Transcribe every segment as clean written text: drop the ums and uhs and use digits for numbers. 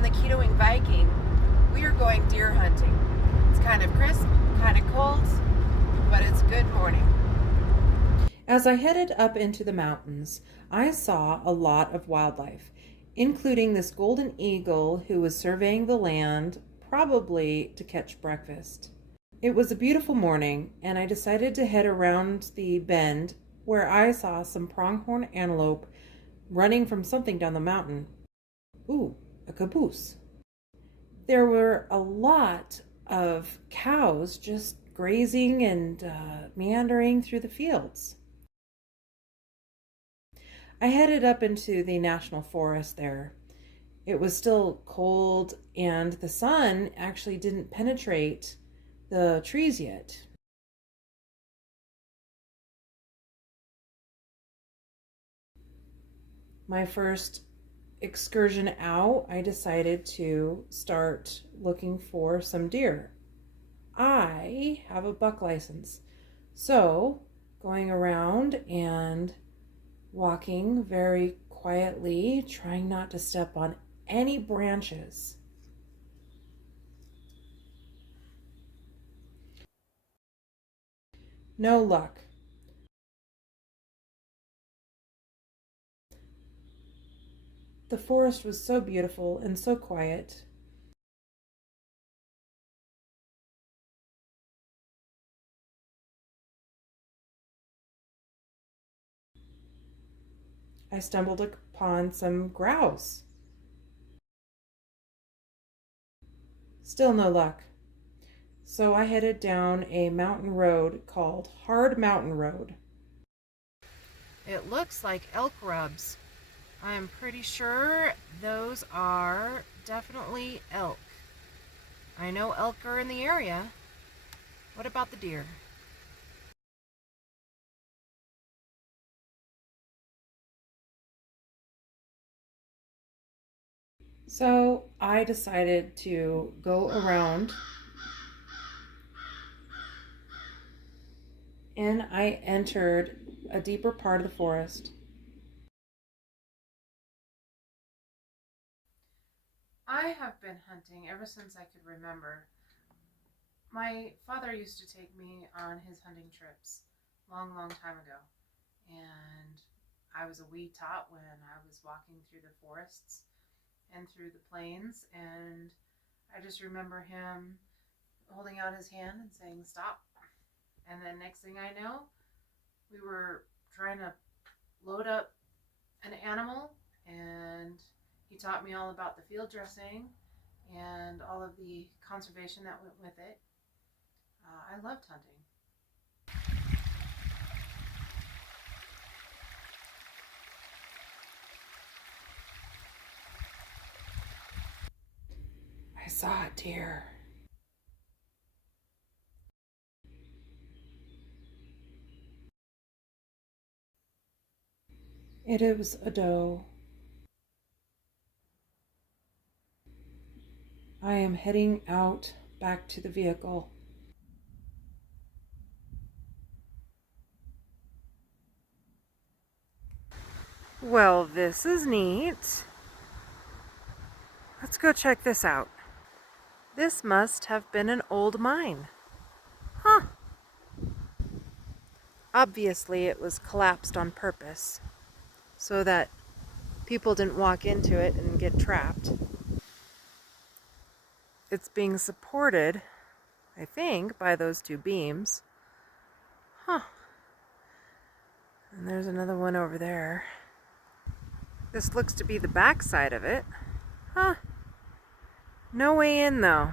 on the Ketoing Viking, we are going deer hunting. It's kind of crisp, kind of cold, but it's a good morning. As I headed up into the mountains, I saw a lot of wildlife, including this golden eagle who was surveying the land, probably to catch breakfast. It was a beautiful morning, and I decided to head around the bend where I saw some pronghorn antelope running from something down the mountain. Ooh, a caboose. There were a lot of cows just grazing and meandering through the fields. I headed up into the national forest there. It was still cold, and the sun actually didn't penetrate the trees yet. My first excursion out, I decided to start looking for some deer. I have a buck license, so going around and walking very quietly, trying not to step on any branches. No luck. The forest was so beautiful and so quiet. I stumbled upon some grouse. Still no luck. So I headed down a mountain road called Hard Mountain Road. It looks like elk rubs. I'm pretty sure those are definitely elk. I know elk are in the area. What about the deer? So I decided to go around and I entered a deeper part of the forest. I have been hunting ever since I could remember. My father used to take me on his hunting trips long, long time ago. And I was a wee tot when I was walking through the forests and through the plains. And I just remember him holding out his hand and saying, "Stop." And then next thing I know, we were trying to load up an animal, and he taught me all about the field dressing and all of the conservation that went with it. I loved hunting. I saw a deer. It was a doe. I am heading out back to the vehicle. Well, this is neat. Let's go check this out. This must have been an old mine. Huh. Obviously, it was collapsed on purpose so that people didn't walk into it and get trapped. It's being supported, I think, by those two beams. Huh. And there's another one over there. This looks to be the back side of it. Huh. No way in, though.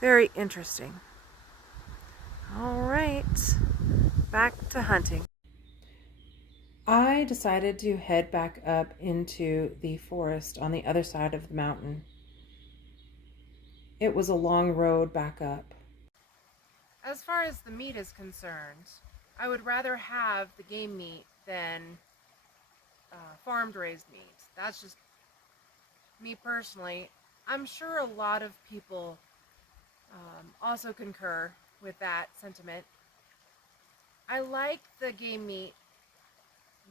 Very interesting. All right. Back to hunting. I decided to head back up into the forest on the other side of the mountain. It was a long road back up. As far as the meat is concerned, I would rather have the game meat than farmed raised meat. That's just me personally. I'm sure a lot of people also concur with that sentiment. I like the game meat.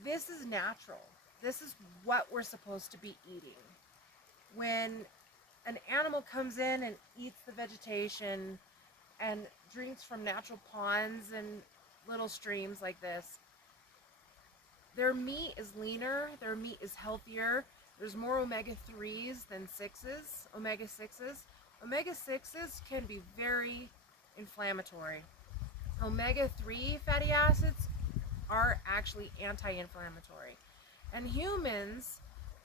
This is natural. This is what we're supposed to be eating. when an animal comes in and eats the vegetation and drinks from natural ponds and little streams like this, their meat is leaner, their meat is healthier. There's more omega 3s than 6s, omega 6s. Omega 6s can be very inflammatory. Omega 3 fatty acids are actually anti inflammatory. And humans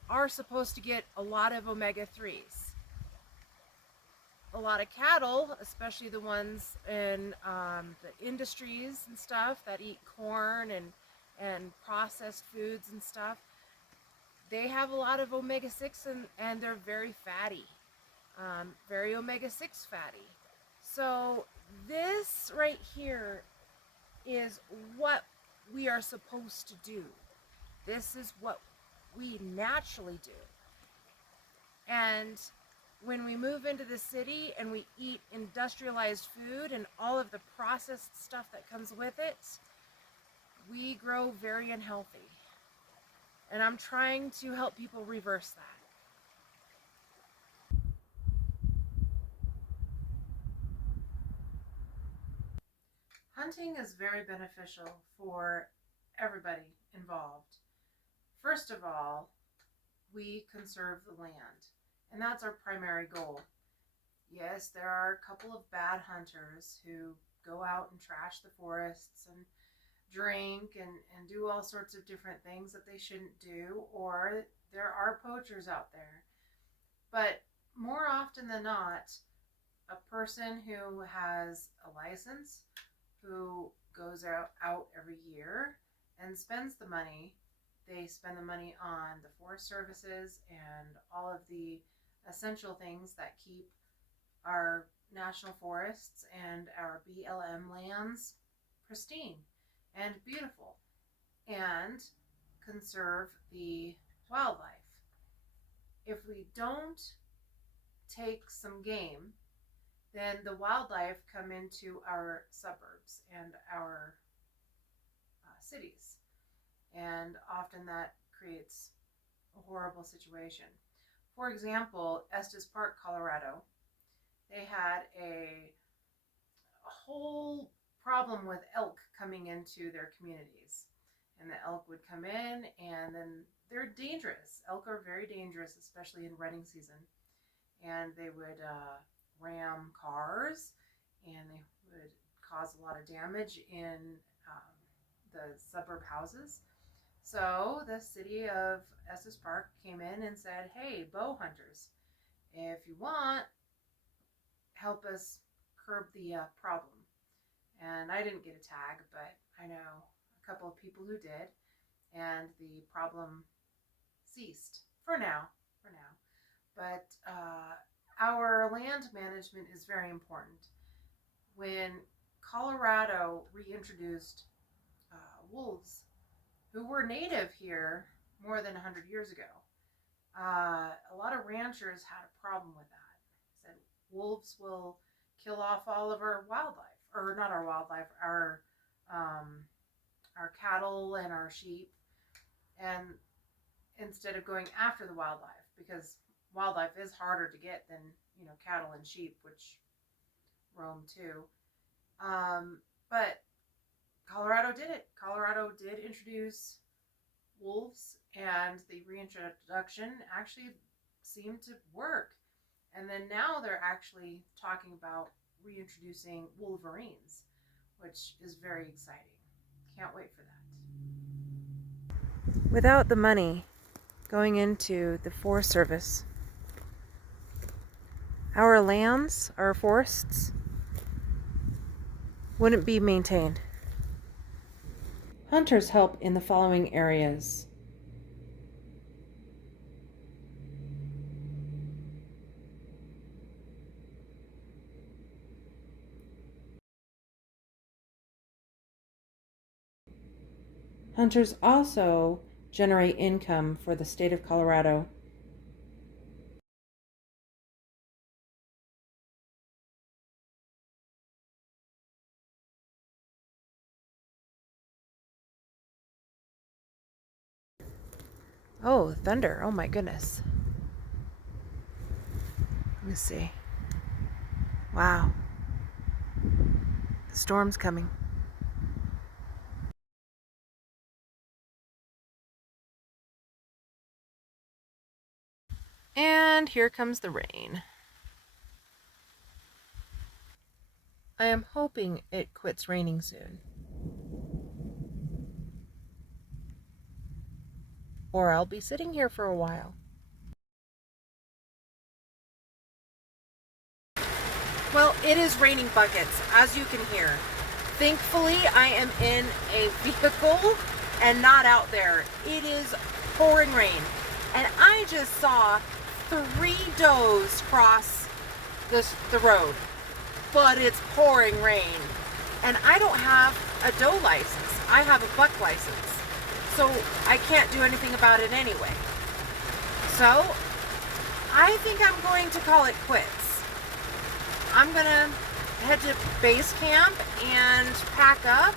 are supposed to get a lot of omega 3s. A lot of cattle, especially the ones in the industries and stuff that eat corn and processed foods and stuff, they have a lot of omega 6 and they're very fatty, very omega 6 fatty. So, this right here is what we are supposed to do. This is what we naturally do. And when we move into the city and we eat industrialized food and all of the processed stuff that comes with it, we grow very unhealthy. And I'm trying to help people reverse that. Hunting is very beneficial for everybody involved. First of all, we conserve the land, and that's our primary goal. Yes, there are a couple of bad hunters who go out and trash the forests and drink and do all sorts of different things that they shouldn't do, or there are poachers out there. But more often than not, a person who has a license, who goes out every year and spends the money, they spend the money on the forest services and all of the essential things that keep our national forests and our BLM lands pristine and beautiful and conserve the wildlife. If we don't take some game, then the wildlife come into our suburbs and our cities, and often that creates a horrible situation. For example, Estes Park, Colorado, they had a whole problem with elk coming into their communities. And the elk would come in, and then they're dangerous. Elk are very dangerous, especially in rutting season. And they would ram cars, and they would cause a lot of damage in the suburb houses. So the city of Estes Park came in and said, "Hey, bow hunters, if you want, help us curb the problem." And I didn't get a tag, but I know a couple of people who did, and the problem ceased for now. For now, but our land management is very important. When Colorado reintroduced wolves, who were native here more than 100 years ago, a lot of ranchers had a problem with that. They said wolves will kill off all of our wildlife, or not our wildlife, um, our cattle and our sheep, and instead of going after the wildlife, because wildlife is harder to get than cattle and sheep, which roam too. But Colorado did it. Colorado did introduce wolves, and the reintroduction actually seemed to work. And then now they're actually talking about reintroducing wolverines, which is very exciting. Can't wait for that. Without the money going into the Forest Service, our lands, our forests, wouldn't be maintained. Hunters help in the following areas. Hunters also generate income for the state of Colorado. Oh, thunder. Oh my goodness. Let me see. Wow. The storm's coming. And here comes the rain. I am hoping it quits raining soon. Or I'll be sitting here for a while. Well, it is raining buckets, as you can hear. Thankfully, I am in a vehicle and not out there. It is pouring rain. And I just saw 3 does cross the road. But it's pouring rain. And I don't have a doe license. I have a buck license. So I can't do anything about it anyway. So I think I'm going to call it quits. I'm gonna head to base camp and pack up.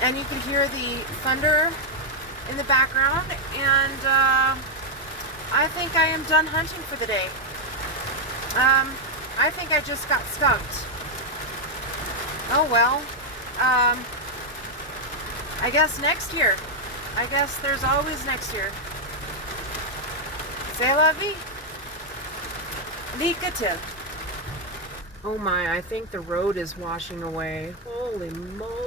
And you can hear the thunder in the background. And I think I am done hunting for the day. I think I just got skunked. Oh well. I guess next year. I guess there's always next year. C'est la vie. Nickel. Oh my, I think the road is washing away. Holy moly.